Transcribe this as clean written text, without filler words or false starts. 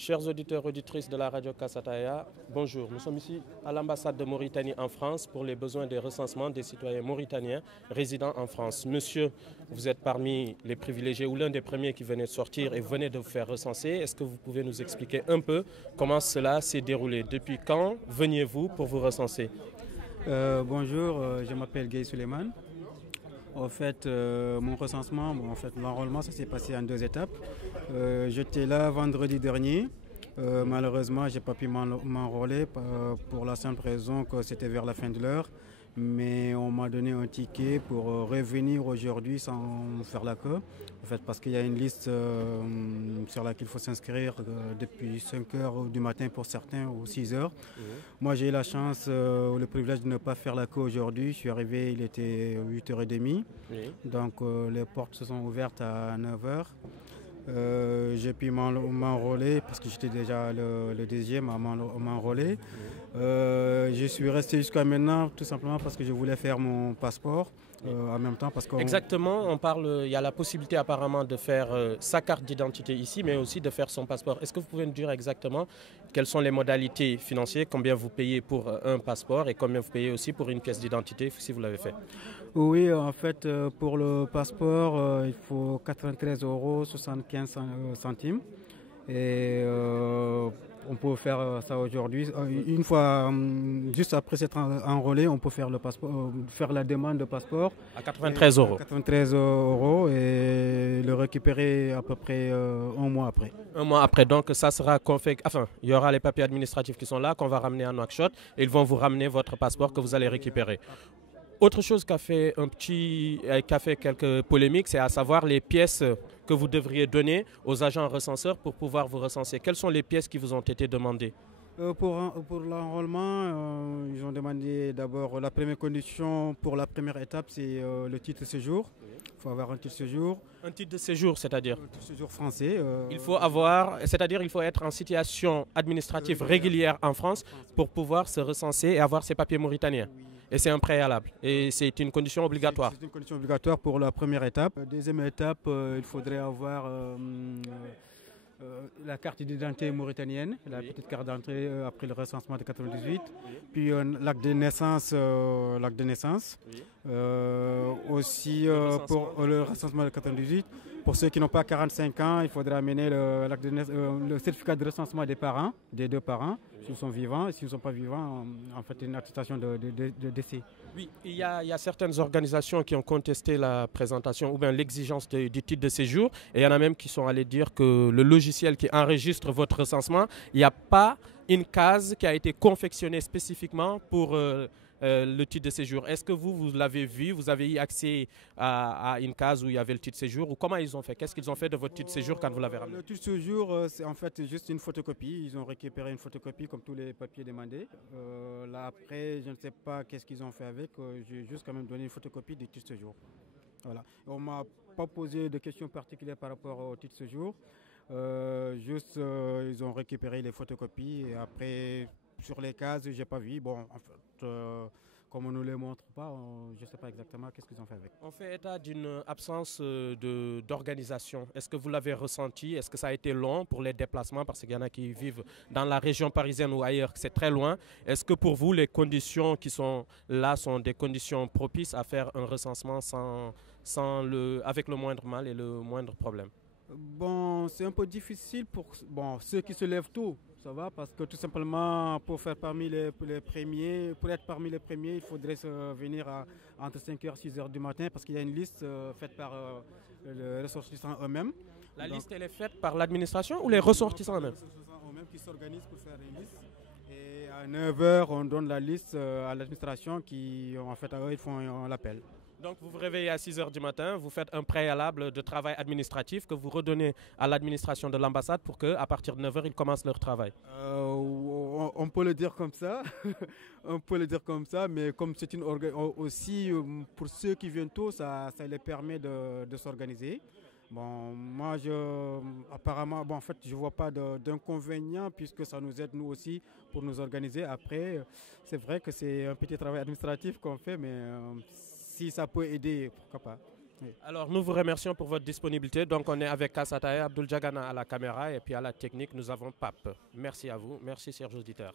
Chers auditeurs et auditrices de la radio Kassataya, bonjour. Nous sommes ici à l'ambassade de Mauritanie en France pour les besoins des recensements des citoyens mauritaniens résidant en France. Monsieur, vous êtes parmi les privilégiés ou l'un des premiers qui venait de sortir et venez de vous faire recenser. Est-ce que vous pouvez nous expliquer un peu comment cela s'est déroulé? Depuis quand veniez-vous pour vous recenser? Bonjour, je m'appelle Guy Suleiman. En fait, mon recensement, l'enrôlement, ça s'est passé en 2 étapes. J'étais là vendredi dernier. Malheureusement, je n'ai pas pu m'enrôler pour la simple raison que c'était vers la fin de l'heure. Mais on m'a donné un ticket pour revenir aujourd'hui sans faire la queue. En fait, parce qu'il y a une liste sur laquelle il faut s'inscrire depuis 5 heures du matin pour certains ou 6 heures. Moi, j'ai eu la chance, le privilège de ne pas faire la queue aujourd'hui. Je suis arrivé, il était 8h30. Donc, les portes se sont ouvertes à 9h. J'ai pu m'enrôler parce que j'étais déjà le deuxième à m'enrôler. Je suis resté jusqu'à maintenant tout simplement parce que je voulais faire mon passeport en même temps. Exactement, il y a la possibilité apparemment de faire sa carte d'identité ici, mais aussi de faire son passeport. Est-ce que vous pouvez nous dire exactement quelles sont les modalités financières, combien vous payez pour un passeport et combien vous payez aussi pour une pièce d'identité si vous l'avez fait? Oui, en fait, pour le passeport, il faut 93,75 €. Et on peut faire ça aujourd'hui. Une fois, juste après s'être enrôlé, on peut faire le passeport, faire la demande de passeport. À 93 euros. 93 € et le récupérer à peu près un mois après. Un mois après, donc ça sera il y aura les papiers administratifs qui sont là, qu'on va ramener à Nouakchott et ils vont vous ramener votre passeport que vous allez récupérer. Autre chose qui a fait quelques polémiques, c'est à savoir les pièces que vous devriez donner aux agents recenseurs pour pouvoir vous recenser. Quelles sont les pièces qui vous ont été demandées? Pour l'enrôlement, ils ont demandé d'abord la première condition pour la première étape, c'est le titre de séjour. Il faut avoir un titre de séjour. Un titre de séjour, c'est-à-dire? Un titre de séjour français. Il faut être en situation administrative régulière en France pour pouvoir se recenser et avoir ses papiers mauritaniens. Et c'est un préalable. Et c'est une condition obligatoire. C'est une condition obligatoire pour la première étape. Deuxième étape, il faudrait avoir la carte d'identité mauritanienne, la petite carte d'entrée après le recensement de 98. Puis l'acte de naissance. Aussi pour le recensement de 98. Pour ceux qui n'ont pas 45 ans, il faudra amener le certificat de recensement des parents, des deux parents, s'ils sont vivants. Et s'ils ne sont pas vivants, en fait, une attestation de décès. Oui, il y a certaines organisations qui ont contesté la présentation ou bien l'exigence du titre de séjour. Et il y en a même qui sont allés dire que le logiciel qui enregistre votre recensement, il n'y a pas une case qui a été confectionnée spécifiquement pour le titre de séjour. Est-ce que vous l'avez vu? Vous avez eu accès à une case où il y avait le titre de séjour? Ou comment ils ont fait? Qu'est-ce qu'ils ont fait de votre titre de séjour quand vous l'avez ramené? Le titre de séjour, c'est en fait juste une photocopie. Ils ont récupéré une photocopie comme tous les papiers demandés. Là, après, je ne sais pas qu'est-ce qu'ils ont fait avec. J'ai juste quand même donné une photocopie du titre de séjour. Voilà. On ne m'a pas posé de questions particulières par rapport au titre de séjour. Ils ont récupéré les photocopies et après, sur les cases, je n'ai pas vu. Bon, en fait, comme on ne les montre pas, je ne sais pas exactement qu'est-ce qu'ils ont fait avec. On fait état d'une absence d'organisation. Est-ce que vous l'avez ressenti? Est-ce que ça a été long pour les déplacements? Parce qu'il y en a qui vivent dans la région parisienne ou ailleurs, c'est très loin. Est-ce que pour vous, les conditions qui sont là sont des conditions propices à faire un recensement avec le moindre mal et le moindre problème? Bon, c'est un peu difficile pour ceux qui se lèvent tôt, ça va, parce que tout simplement, pour être parmi les premiers, il faudrait venir entre 5h et 6h du matin, parce qu'il y a une liste faite par les ressortissants eux-mêmes. La liste, elle est faite par l'administration ou les ressortissants eux-mêmes? Les ressortissants eux-mêmes qui s'organisent pour faire une liste. Et à 9h, on donne la liste à l'administration qui, en fait, à eux, ils font l'appel. Donc vous vous réveillez à 6h du matin, vous faites un préalable de travail administratif que vous redonnez à l'administration de l'ambassade pour qu'à partir de 9h, ils commencent leur travail. On peut le dire comme ça, mais comme c'est aussi pour ceux qui viennent tôt, ça les permet de s'organiser. Bon, moi, apparemment, en fait, je ne vois pas d'inconvénient puisque ça nous aide nous aussi pour nous organiser. Après, c'est vrai que c'est un petit travail administratif qu'on fait, mais si ça peut aider, pourquoi pas. Oui. Alors, nous vous remercions pour votre disponibilité. Donc, on est avec Kassataye, Abdul Jagana à la caméra et puis à la technique, nous avons Pape. Merci à vous. Merci, chers auditeurs.